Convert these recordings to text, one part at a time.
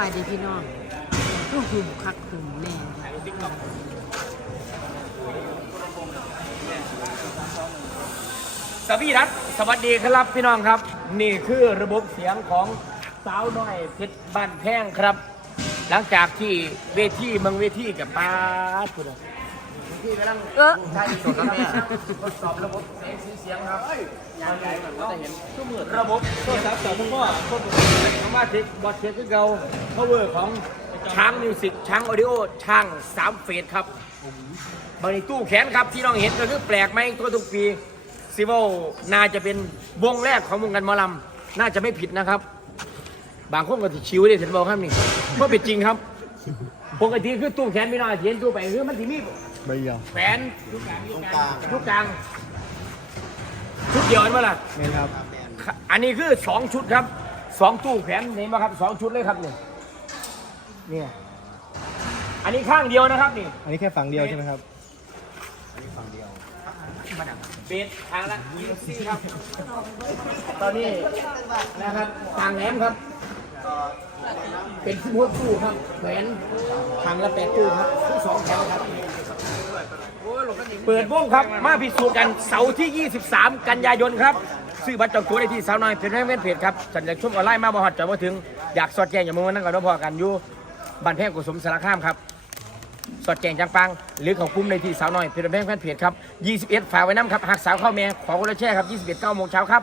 บายดีพี่น้องก็หุ่มคักหุ่มแน่สวีรัตสวัสดีครับพี่น้องครับ นี่คือระบบเสียงของสาวน้อยเพชรบ้านแพงครับ หลังจากที่เวทีเมืองเวทีกับป้าคุณ ที่กำลังเออใช้สดครับแม่ทดสอบระบบเสียงสีเสียงครับงานใหญ่แบบว่าจะเห็นทุกมือระบบโทรศัพท์จากพ่อพ่อสามารถติดบอทเทสที่เก่า power ของช้างมิวสิกช้างออดิโอช้างสามเฟสครับบางทีตู้แขนครับที่น้องเห็นก็คือแปลกไหมตัวทุกปีซิวลน่าจะเป็นวงแรกของวงการมอลำน่าจะไม่ผิดนะครับ บางคนก็ติชิวได้ถึงบอกครับนี่เพราะเป็นจริงครับปกติคือตู้แขนไม่น่าเห็นตู้ไปคือมันที่มี ไม่ยอมแขนลูกกลางชุดเดียวกันเมื่อล่ะเมนครับอันนี้คือสองชุดครับสองตู้แขนเห็นไหมครับสองชุดเลยครับนี่เนี่ยอันนี้ข้างเดียวนะครับนี่อันนี้แค่ฝั่งเดียวใช่ไหมครับเบสทางละยี่สิบครับ ตอนนี้นะครับทางแหลมครับ เป็นสิบหกตู้ครับแหวนทางละแปดตู้ครับทุกสองแถวครับเปิดวงครับ มาพิสูจน์กันเสาร์ที่ 23 กันยายนครับ ซื้อบัตรจองตั๋วได้ที่สาวน้อยเพจแม่เพจครับฉันอยากชมออนไลน์มาบ่ฮอดจอมาถึง อยากสอดแจงอย่างมึงมานั่งกันว่าพอกันอยู่บ้านแพงกุศลสารคามครับ สอดแจงจังปัง หรือเขาคุ้มในที่สาวน้อยเพจแม่แฟนเพจครับ 21 ฝากไว้น้ำครับหักสาวเข้าแม่ขอคนละแช่ครับ 21 9โมงเช้าครับ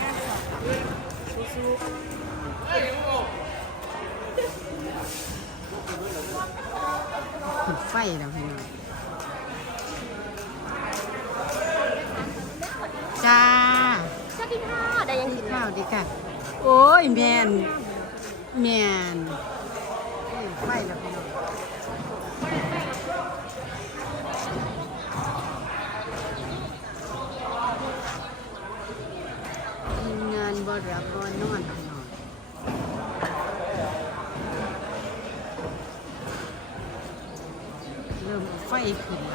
ติดไฟแล้วพี่น้องจ้าสวัสดีค่ะได้ยังกินข้าวดีค่ะ โอ้ยแมนแมนไฟแล้วพี่น้อง งานบบรนอนพี่น้องเริ่มไฟขึ้น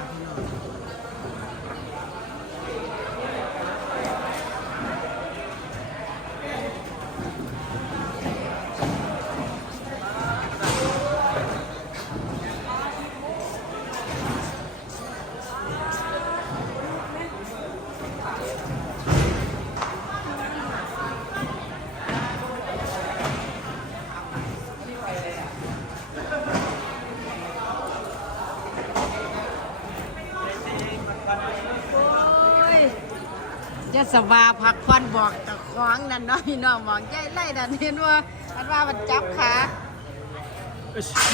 สวาพักควันบอกตะขวางนั่นเนาะพี่น้องบอกใจไล่นั่นเห็นว่าอันว่ามันจับขา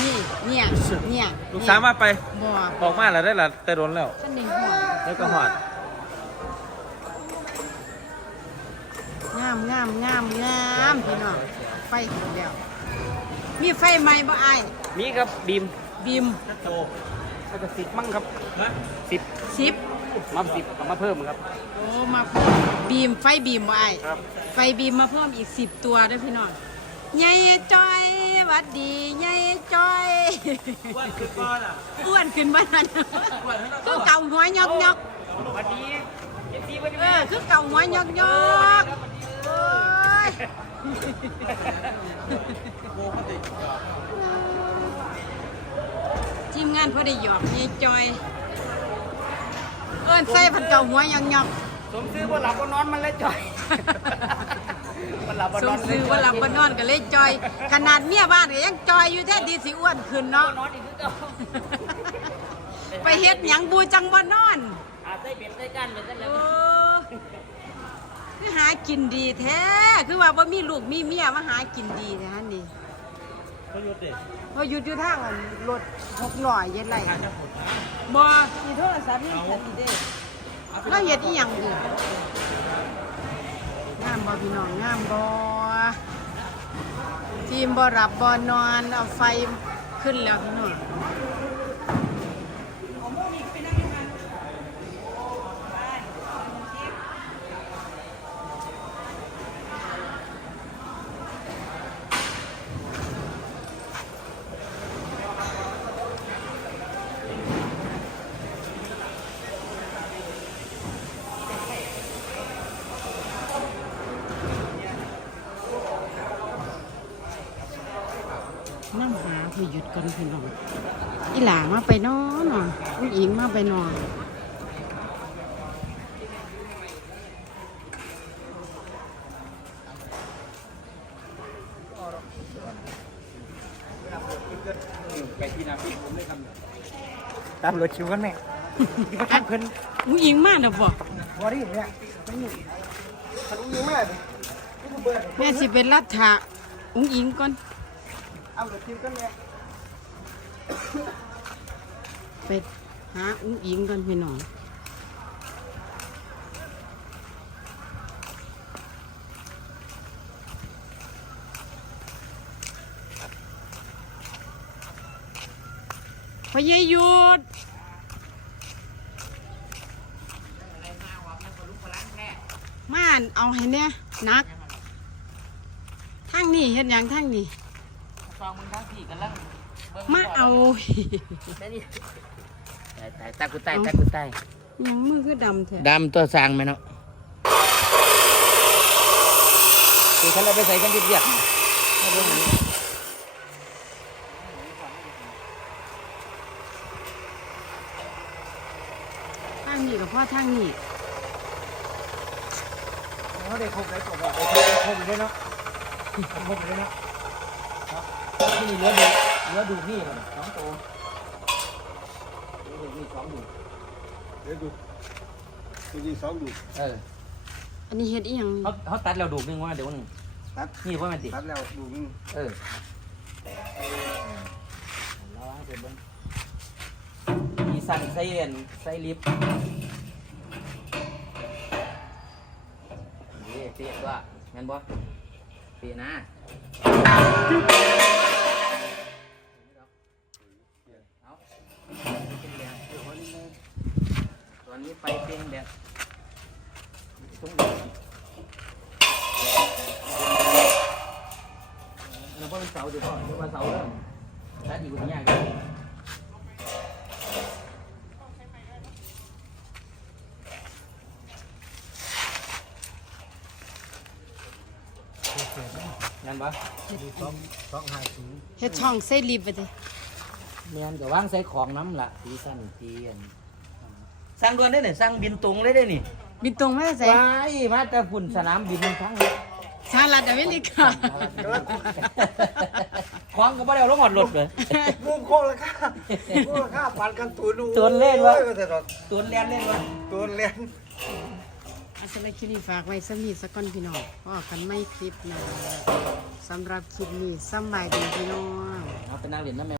นี่เนี่ยเนี่ยลูกสาวมาไปบ่ออกมาแล้วได้ละแต่โดนแล้วฉันหนึ่งหัวแล้วก็หอดงามงามงามงามพี่น้องไฟขึ้นแล้วมีไฟไหมบ่ไอ้ายมีครับบีมบีมโตแล้วก็สิบมั่งครับสิบสิบ มาสิบกับมาเพิ่มครับ โอ้มาเพิ่มบีมไฟบีมบ่ไอ้ายครับ ไฟบีมมาเพิ่มอีกสิบตัวด้วยพี่น้องใหญ่จ้อยหวัดดีใหญ่จ้อย อ้วนคือก้อนอะอ้วนขึ้นบ้านนั้นคือเก่าหัวยอกยอกสวัสดีเอฟซีวันนี้เออคือเก่าหัวยอกยอกโอ้ยทีมงานพอได้หยอกยายจอยเอิ้ นใส่ผัดเก่าหัวยอกยอกสมซื้อว่าหลับว่านอนมันเลยจ่อยมันหลับว่าสนอมนซื้อว่าหลับบ่นอนก็เลยจอย ขนาดเมียบ้านก็ยังจอยอยู่แท้ดีสิอ้วนขึ้นเนาะ นอนอีกคือเก่าไปเฮ็ดหยังบูจังบ่นอน อาใส่เป็ดใส่กันเลยกันแล้วโอ้คือหากินดีแท้ คือว่าบ่มีลูกมีเมียมาหากินดีแท้ฮั่นนี่ เขาหยุดดิ พอหยุดอยู่ทางอันรถหกหน่อยเย็นไรบอมีโทรศัพท์นี่ทันทีเด้เราเห็ดอีหยังอีกงามบ่พี่น้องงามบ่ทีมบ่รับบ่นอน เอาไฟขึ้นแล้วพี่น้องน้ำหาพี่หยุดก่อนพี่น้องอีหลามาไปนอนนอนอุ้งอิงมาไปนอนไปที่นาพี่ผมเลยครับตามรถชิวกันแม่ที่เขาทักเพิ่นอุ้งอิงมาเด้อบ่บอดี้เนี่ยไม่อยู่คันอุ้งยิงมากนี่คือเบิร์ดแม่สิเป็นรัฐะอุ้งอิงก่อนเอารถชิวกันแม่ ไปหาอุ้งอิงก่อนพี่น้องพยายหยุดม่านเอาให้เนี่ยนักทางนี้เห็นยังทางนี้ฟังมึงทั้งพี่กันแล้ว มาเอาตายตายตากูตายตากูตายยังมือคือดำแท้ดำตัวสร้างไหมเนาะคือฉันเราไปใส่กันเรียบๆไม่รู้เหมือนกันทางนี้กับพ่อทางนี้เขาได้ครบได้ครบอะครบเลยเนาะครบเลยเนาะที่นี่เหลือดูเหลือดูนี่ก่อนสองตัวเหลือดูนี่สองดูเดี๋ยวดูดูยิงสองดูเอออันนี้เฮ็ดอีหยังเขาเขาตัดเราดูนึงว่าเดี๋ยวหนึงตัดนี่เพราะมันติตัดแล้วดูมึงเออระวังเสร็จเบ้างมีสั่นไซเอนไซลิฟต์นี่เปียกว่างั้นบ่เปียกนะ อนนี้ไปเป็นแบบตรงนี้เราเป็นเสาเดี๋ยวก่อนเดี๋ยวว่าเสาเริ่มถ้าอยู่ที่ยากเลยงั้นบ่สองห้าศูนย์เฮ็ดช่องเซรีบไปเลยเมียนก็ว่างใส่ของน้ำละสีสั้นสีอัน สั่งด่วนได้เนี่ยสั่งบินตรงเลยได้นี่บินตรงมาใส่ว้ายมาแต่ฝุ่นสนามบินมันทั้งเลยสหรัฐอเมริกาของก็ไม่ได้เอาลงหอดรถเลยมุงโคตรละค่าโคตรละค่าปันกันตัวดูตัวเล่นวะแต่ดอกตัวเลียนเล่นวะตัวเล่นอาสนะคลิปนี้ฝากไว้สำนีสักก่อนพี่น้องพอกันไม่คลิปหนะสำหรับคลิปนี้สำบายดีพี่น้องเอาไปนั่งเล่นน้ำแม่